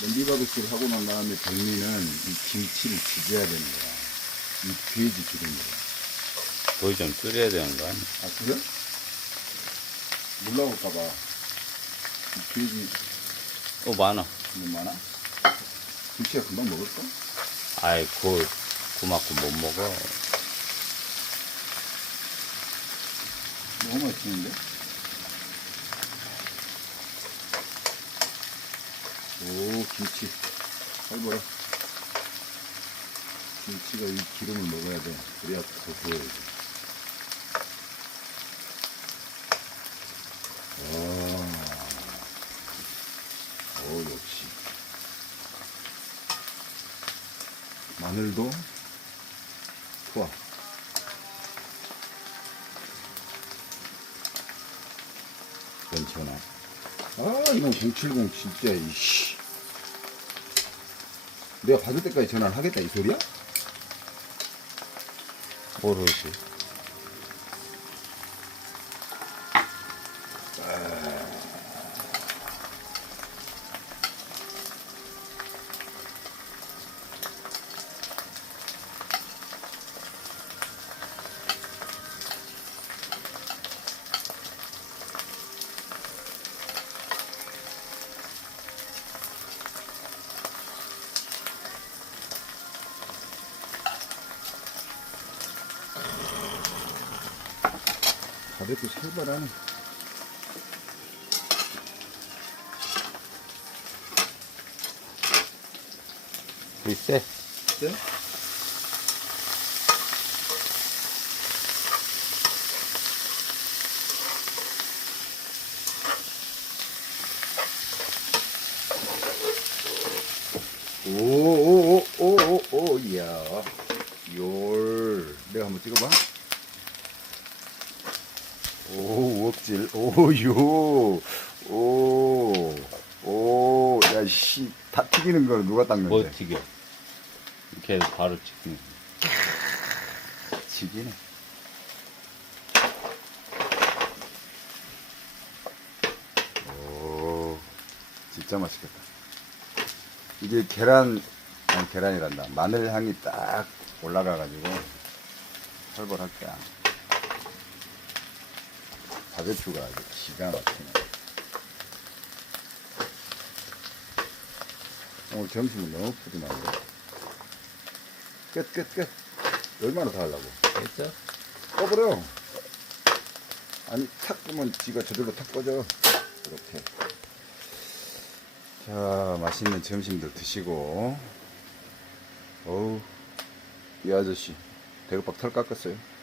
냄비 바베큐를 하고 난 다음에 별미는 이 김치를 지져야 되는 거야. 이 돼지 기름으로. 거의 좀 줄여야 되는 거 아니야? 아, 그래? 물 나올까봐. 이 돼지 어, 많아. 너무 많아? 김치가 금방 먹었어? 아이, 그, 그만큼 못 먹어. 너무 맛있는데? 오, 김치. 살벌어. 김치가 이 기름을 먹어야 돼. 그래야 고소해. 와. 오, 역시. 마늘도 투하. 괜찮아. 아, 이건 070 진짜, 이씨. 내가 받을 때까지 전화를 하겠다, 이 소리야? 모르지. 바베큐 살벌하네. 글쎄, 네? 오오오오오오 이야 열 내가 한번 찍어봐 오 우업질 오 요 오 오 야 씨 다 튀기는 걸 누가 닦는데 뭐 튀겨. 이렇게 해서 바로 찍는. 지기네. 오, 진짜 맛있겠다. 이게 계란, 아니 계란이란다. 마늘 향이 딱 올라가가지고 거야. 바베큐가 아주 기가 막히네. 오늘 점심은 너무 푸짐한데. 끝, 끝, 끝. 얼마나 더 하려고? 됐어? 꺼버려. 아니, 탁 끄면 지가 저절로 탁 꺼져. 이렇게. 자, 맛있는 점심들 드시고. 어우, 이 아저씨, 대급박 털 깎았어요.